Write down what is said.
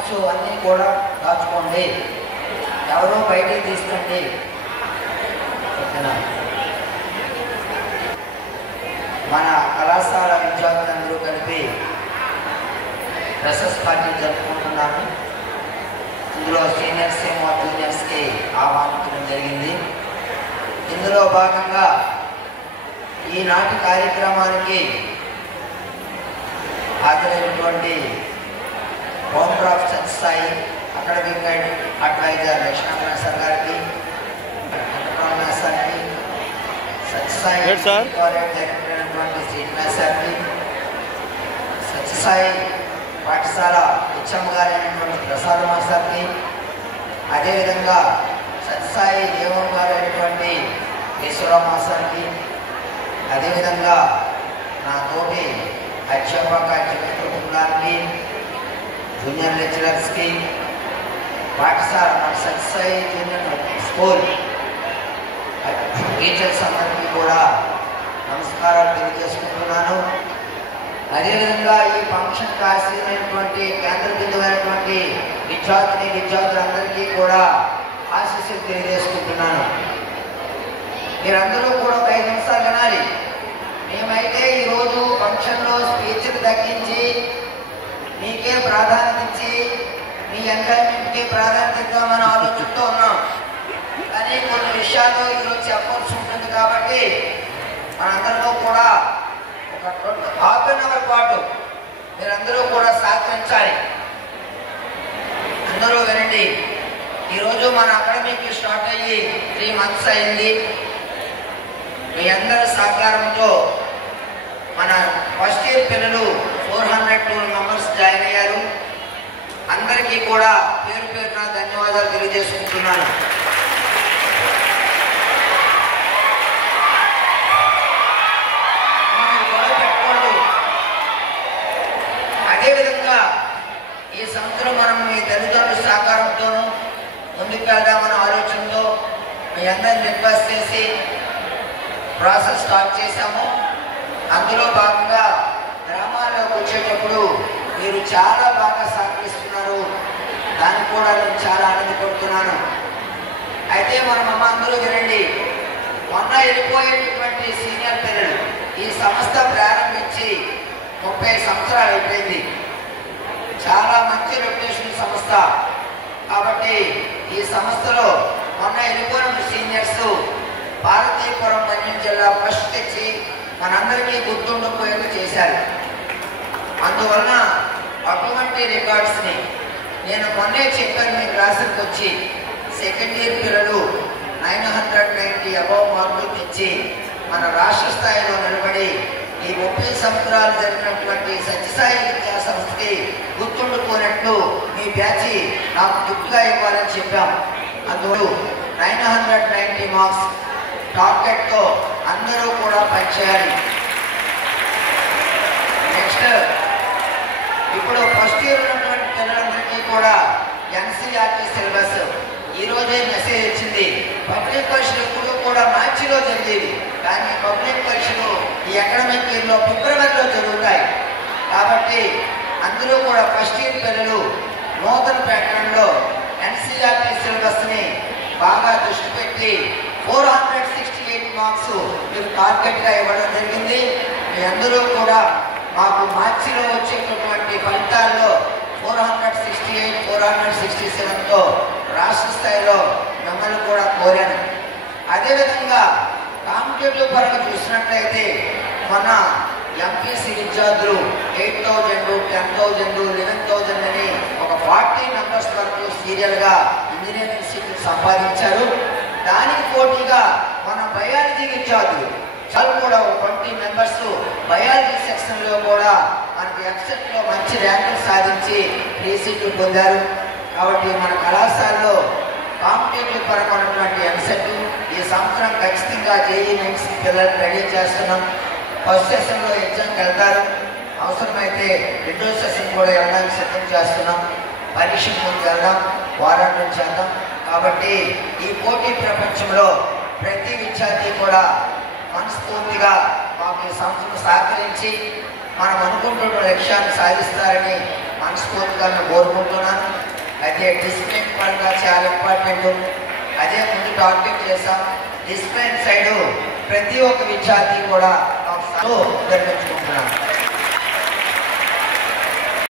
Documents అన్నీ కూడా దాచుకోండి, ఎవరో బయటికి తీసుకండి. మన కళాశాల విద్యార్థులందరూ కలిపి ఫ్రెషర్స్ పార్టీ జరుపుకుంటున్నాను. ఇందులో సీనియర్స్ ఏమో జూనియర్స్కి ఆహ్వానించడం జరిగింది. ఇందులో భాగంగా ఈనాటి కార్యక్రమానికి హాజరైనటువంటి founder of Sathya Sai academic advisor Lakshmana sir గారికి, సార్కి, సత్యసాయి కాలేజ్ డైరెక్టర్ అయినటువంటి శ్రీనివాస్ సార్కి, సత్యసాయి పాఠశాల హెచ్ఎం గారైనటువంటి ప్రసాద్ మాస్టర్కి, అదేవిధంగా సత్యసాయి దేవం గారైనటువంటి ఈశ్వరరావు మాస్టర్కి, అదేవిధంగా నా తోటి అధ్యాపక కుటుంబానికి, జూనియర్ లెక్చరర్స్కి, పాఠశాల మన సత్యసాయి జూనియర్ స్కూల్ టీచర్స్ అందరికీ కూడా నమస్కారాలు తెలియజేసుకుంటున్నాను. అదేవిధంగా ఈ ఫంక్షన్కి ఆశీర్వైనటువంటి కేంద్ర బిందువైనటువంటి విద్యార్థులందరికీ కూడా ఆశీస్సులు తెలియజేసుకుంటున్నాను. మీరందరూ కూడా 5 నిమిషాలు వినాలి. మేమైతే ఈరోజు ఫంక్షన్లో స్పీచ్లు తగ్గించి మీకే ప్రాధాన్యత ఇచ్చి మీ ఎంజాయ్మెంట్కి ప్రాధాన్యత ఇద్దామని ఆలోచిస్తూ ఉన్నాం. కానీ కొన్ని విషయాలు ఈరోజు చెప్పాల్సి ఉంటుంది కాబట్టి మనందరిలో కూడా ఒక ½ గంట పాటు మీరందరూ కూడా సహకరించాలి. అందరూ వినండి. ఈరోజు మన అకాడమీకి స్టార్ట్ అయ్యి 3 months అయింది. మీ అందరి సహకారంతో మన ఫస్ట్ ఇయర్ పిల్లలు 402 members జాయిన్ అయ్యారు. అందరికీ కూడా పేరు పేరున ధన్యవాదాలు తెలియజేసుకుంటున్నాను. అదేవిధంగా ఈ సంవత్సరం మనం మీ తల్లిదండ్రుల సహకారంతోనూ ముందుకు వెళ్దామన్న ఆలోచనతో మీ అందరిని రిక్వెస్ట్ చేసి ప్రాసెస్ స్టార్ట్ చేశాము. అందులో భాగంగా గ్రామాల్లోకి వచ్చేటప్పుడు మీరు చాలా బాగా సహకరిస్తున్నారు. దానికి కూడా నేను చాలా ఆనందపడుతున్నాను. అయితే మనం అందరూ వినండి. మొన్న వెళ్ళిపోయేటటువంటి సీనియర్ పిల్లలు ఈ సంస్థ ప్రారంభించి 30 సంవత్సరాలు అయిపోయింది. చాలా మంచి రెప్యుటేషన్ సంస్థ. కాబట్టి ఈ సంస్థలో మొన్న వెళ్ళిపోయిన సీనియర్స్ పార్వతీపురం మన్యం జిల్లా ఫస్ట్ తెచ్చి మనందరికీ గుర్తుండిపోయేలా చేశారు. అందువలన అటువంటి రికార్డ్స్ని నేను మొన్నే చెప్పాను. మీ క్లాసులకు వచ్చి సెకండ్ ఇయర్ పిల్లలు 990 అబవ్ మార్కులు తెచ్చి మన రాష్ట్ర స్థాయిలో నిలబడి ఈ 30 సంవత్సరాలు జరిగినటువంటి సత్యసాయి విద్యా సంస్థకి గుర్తుండిపోయినట్లు మీ బ్యాచ్ నాకు గిఫ్ట్గా ఇవ్వాలని చెప్పాం. అందులో 990 మార్క్స్ టార్గెట్తో అందరూ కూడా పనిచేయాలి. నెక్స్ట్ ఇప్పుడు ఫస్ట్ ఇయర్ ఉన్నటువంటి పిల్లలందరికీ కూడా ఎన్సీఆర్టీ సిలబస్ ఈరోజే మెసేజ్ వచ్చింది. పబ్లిక్ పరీక్షలు ఎప్పుడు కూడా మార్చిలో జరిగేది, కానీ పబ్లిక్ పరీక్షలు ఈ అకాడమిక్ ఇయర్లో ఫిబ్రవరిలో జరుగుతాయి. కాబట్టి అందరూ కూడా ఫస్ట్ ఇయర్ పిల్లలు నూతన ప్యాటర్న్లో ఎన్సీఆర్టీ సిలబస్ని బాగా దృష్టి పెట్టి 468 మార్క్స్ మీకు టార్గెట్గా ఇవ్వడం జరిగింది. మీ అందరూ కూడా మాకు మార్చిలో వచ్చేటటువంటి ఫలితాల్లో 468, 467తో రాష్ట్ర స్థాయిలో మిమ్మల్ని కూడా కోరాను. అదేవిధంగా కాంపిటేటివ్ పరంగా చూసినట్లయితే మన ఎంపీసీ విద్యార్థులు 8,000, 10,000, 11,000 అని ఒక 40 numbers వరకు సీరియల్గా ఇంజనీరింగ్ సీట్లు సంపాదించారు. దానికి పోటీగా మన బయాలజీ విద్యార్థులు చాలా కూడా 20 members బయాలజీ సెక్షన్లో కూడా మనకి ఎక్సెట్లో మంచి ర్యాంకులు సాధించి 3 సీట్లు పొందారు. కాబట్టి మన కళాశాలలో కాంపిటేటివ్ పరంగా ఉన్నటువంటి ఎంసెట్ ఈ సంవత్సరం ఖచ్చితంగా జేఈ మెయిన్స్ పిల్లలు రెడీ చేస్తున్నాం. ఫస్ట్ సెషన్లో ఎగ్జామ్కి వెళ్తారు. అవసరమైతే రెండో సెషన్ కూడా వెళ్ళడానికి సిద్ధం చేస్తున్నాం. పరీక్ష ముందు వెళ్దాం, వారాంతం చేద్దాం. కాబట్టి ఈ పోటీ ప్రపంచంలో ప్రతి విద్యార్థి కూడా మనస్ఫూర్తిగా మాకు ఈ సంస్థను సహకరించి మనం అనుకుంటున్న లక్ష్యాన్ని సాధిస్తారని మనస్ఫూర్తిగా నేను కోరుకుంటున్నాను. అయితే డిసిప్లిన్ పరంగా చాలా ఇంపార్టెంట్. అదే ముందు టార్గెట్ చేస్తాం. డిసిప్లిన్ సైడ్ ప్రతి ఒక్క విద్యార్థి కూడా నిర్మించుకుంటున్నాం.